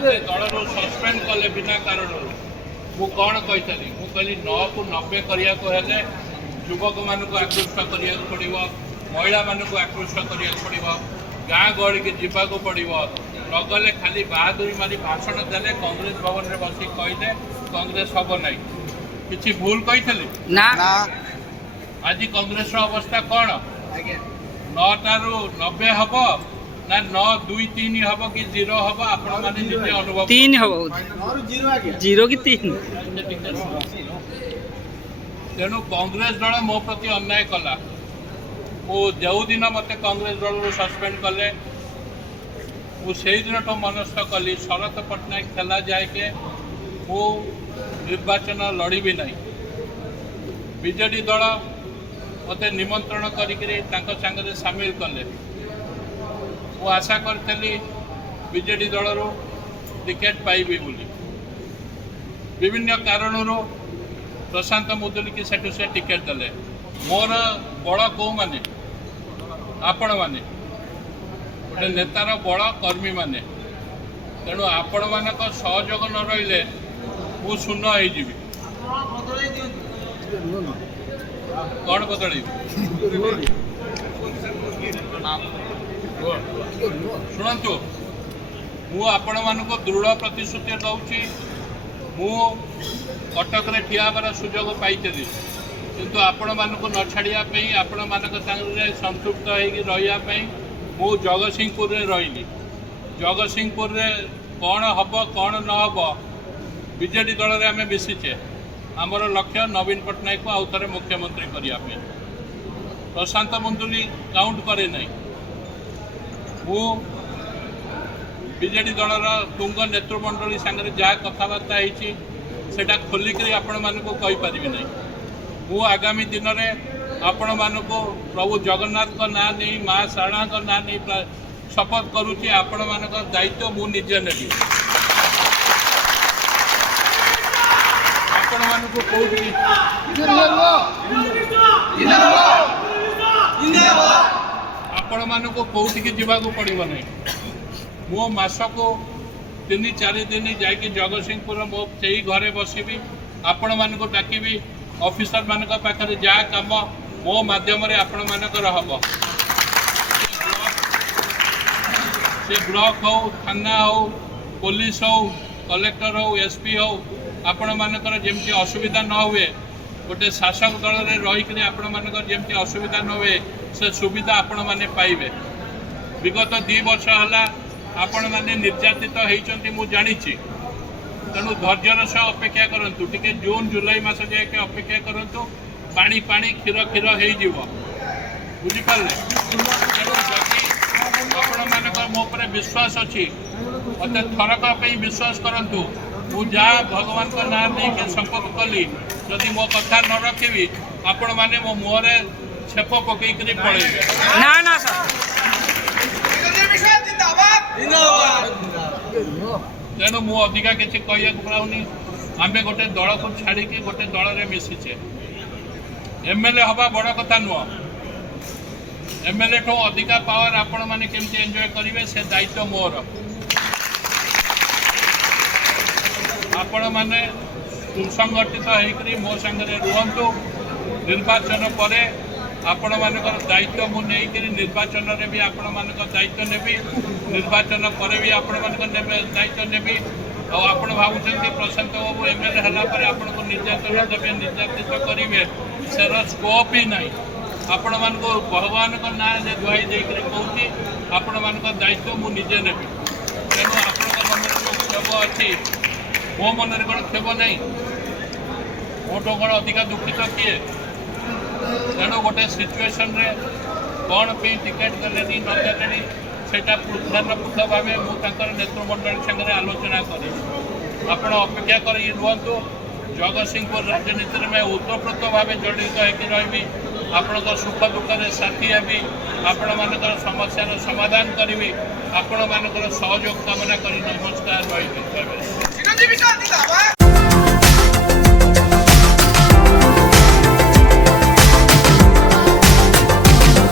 दलर सस्पेंड कले बिना कारण मु कौन कही मु कहली 9 को 90 करने युवक मान आकृष्ट करा पड़ो महिला मानक आकृष्ट करा पड़ो गाँ गहली के जीवाक पड़ो नगले खाली बहादुरी मारी भाषण देले कांग्रेस भवन में बस कहले कांग्रेस हम ना कि भूल कही ना आज कांग्रेस अवस्था कौन 9 टारू 90 हम ना 9 2 3 हम कि 0 हम आपण माने निजे अनुभव 3 हम 0 कि 3 तेणु कांग्रेस दल मो प्रति अन्याय कला वो जो दिन मत कांग्रेस दल सस्पेंड कले से दिन तो मनस्थ कली शरत पट्टनायक खेला जाए के मु निर्वाचन लड़बी ना बीजेडी दल मत निमंत्रण कर सामिल कले वो आशा करी बीजेडी दल टिकेट पाइबी बोली विभिन्न कारणों प्रशांत मुदुली की सेठू से टिकेट देले मोर बड़ कौ माने आपण माने गोटे नेतार बड़ कर्मी माने तेणु आपण मान सहयोग न रही मु शून्य हो कौन बदल शुणु मु आपण मानक दृढ़ प्रतिश्रुति दौची मु कटक रे ठिया बार सुजोग पाई किंतु आपण मानक न छाड़िया आपण मानक संतृप्त होगी मु जगतसिंहपुर रे रही जगतसिंहपुर रे कौन हम कौन न हम बीजेडी दल में आम मिशिचे आमर लक्ष्य नवीन पट्टनायक को आउ थे मुख्यमंत्री करने प्रशांत मुदुली काउंट करे नहीं मु बीजेडी दलर तुंग नेतृमंडली सांगे जहाँ कथबार्ता होटा खोलिक आपण मानक कहीपरि ना मु आगामी दिन में आपण मानक प्रभु जगन्नाथ का ना नहीं माँ शारणा का ना नहीं शपथ करुच्ची आपण मान दायित्व मु निजे नेबी आपण मानक आपण मानक कौटिकी जावाक पड़ो ना मो मास को 3-4 दिन जाकि जगतसिंहपुर मो से घरे बसबी आपण मानक डाकबी ऑफिसर मानक पाखे जहाँ कम मो माध्यम आपण मानकर हम से ब्लॉक हो थाना हो पुलिस हो कलेक्टर हो एसपी हो आपण मानकर जमती असुविधा न हुए गोटे शासक दल में रहीकि आपण मानकर जमती असुविधा न हुए से सुविधा आपण माने पाइबे विगत 2 वर्ष है आपण माने निर्यातित होती मु जानी तेणु धैर्यर सह अपेक्षा करूँ टी जून जुलाई मस जाए अपेक्षा करूँ पानी पानी क्षीर क्षीर हो बुझिपारे तेणु जदि आपण मानक मो पर विश्वास अच्छी मत थरक विश्वास करूँ मु जहाँ भगवान का नाम नहीं शपथ कली जदि मो कथा न रखी आपण माने मो मुहरे छेप पकईकरी पड़े ना ना सर तेणु मु अधिका किसी कह पाऊनी आम गोटे दल को छाड़ी गोटे दल में मिशिचे एमएलए हवा बड़ कथा नुह एमएलए ठू अधिका पावर आपण मैंने केमती एंजॉय करेंगे से दायित्व मोर आपण मैंने सुसंगठित होकर मो सांगे रुहतु निर्वाचन पर आपण मानकर दायित्व मु नहीं निर्वाचन में भी आपण मानक दायित्व नेबी निर्वाचन पर भी आपण मानक दायित्व नेबी आपण भावुं प्रशांत बाबू एमएलए है आपण को निर्यातन देवे निर्यातित करेंगे सेर स्कोप ही ना आपण मान भगवान का ना दुहाई देकर कहूँ आपण मान दायित्व मु निजे नेबी तेणु आपण मन जो क्षोभ अच्छी मो मन कौन क्षोभ नहीं मोटो कौन अधिका दुखित किए तेणु गोटे सिचुएशन रे कौन पे टिकेट देले नदेले सेटा पृथक भाव मुझे नेतृमंडल संगे आलोचना करी आपण अपेक्षा कर रुहतु जगतसिंहपुर राजनीति में ओतप्रोत भाव जड़ित होकर रही आपण सुख दुख में साथी हेबी आपण मानकर समस्यार समाधान करी आपण मानकर सहयोग कामना करी नमस्कार रही।